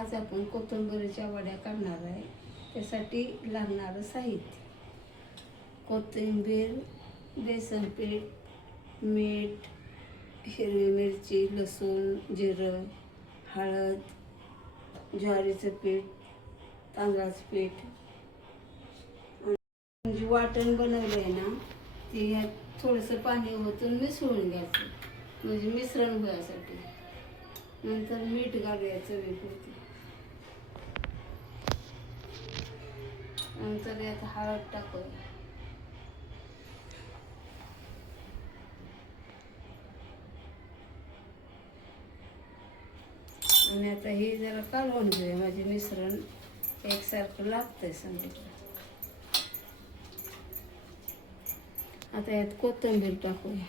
आज आपण कोथिंबीरीच्या वड्या करणार आहे. त्यासाठी लागणारं साहित्य: कोथिंबीर, बेसन पीठ, मीठ, हिरवी मिरची, लसूण, जिरं, हळद, ज्वारीचं पीठ, तांदळाचं पीठ. जी वाटण बनवलं आहे ना, ते यात थोडंसं पाणी ओतून मिसळून घ्यायचं, म्हणजे मिश्रण होण्यासाठी. नंतर मीठ घालूया चवीपुरती. नंतर यात हळद टाकूया. आणि आता हे जरा कालवून घेऊया, म्हणजे मिश्रण एकसारखं लागतंय समजा. आता यात कोथिंबीर टाकूया.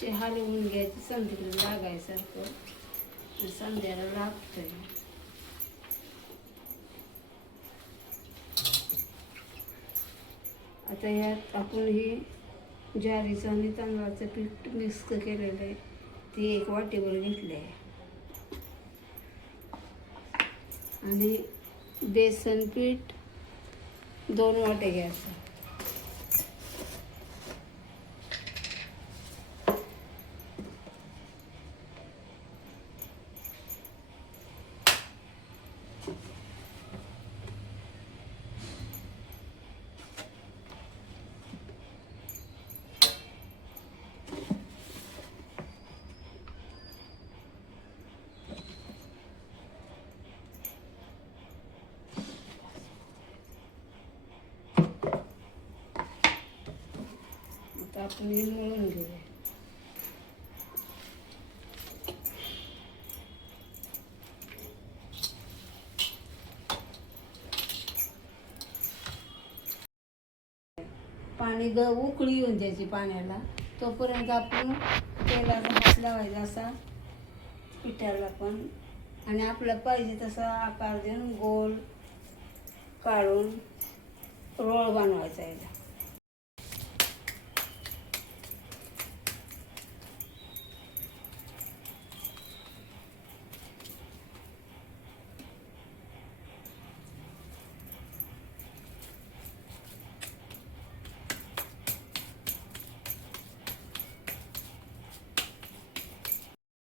अशी हलवून घ्यायची, संध्याला लागायसारखं. संध्याला लागतंय. आता यात आपण ही ज्वारीचं आणि तांदळाचं पीठ मिक्स केलेलं आहे, ते एक वाटीवर घेतलं आहे. आणि बेसन पीठ 2 वाटे घ्यायचं. आता आपण हे मळून घेऊया. पाणी उकळी येऊन द्यायची पाण्याला. तोपर्यंत आपण तेलाचा हात लावायचा असा पिठाला पण, आणि आपल्याला पाहिजे तसा आकार देऊन गोल काढून रोळ बनवायचा याला.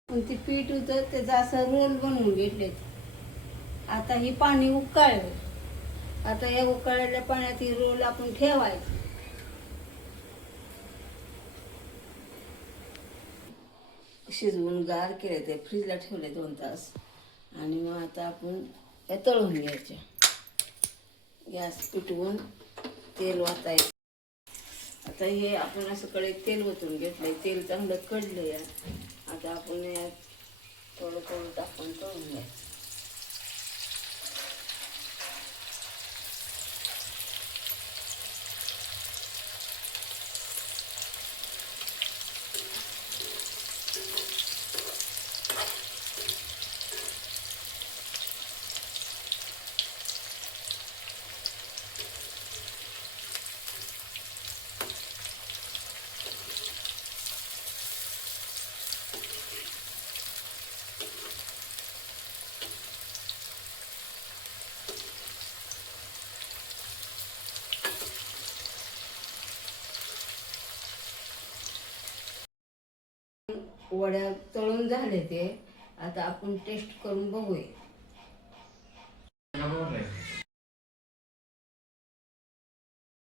पण ते पीठ होतं त्याचं असं रोल बनवून घेतले. आता ही पाणी उकळलं. आता या उकळलेल्या पाण्यात ही रोल आपण ठेवायचं. शिजवून गार केले, ते फ्रीजला ठेवले 2 तास. आणि मग आता आपण या तळून घ्यायच्या. गॅस पेटवून तेल ओतायचं. आता हे आपण असं कढईत तेल ओतून घेतलंय. तेल चांगलं कडलं या. आता आपण यात थोडं थोडं टाकून तळून घ्यायचं. वड्या तळून झाले ते. आता आपण टेस्ट करून बघूया.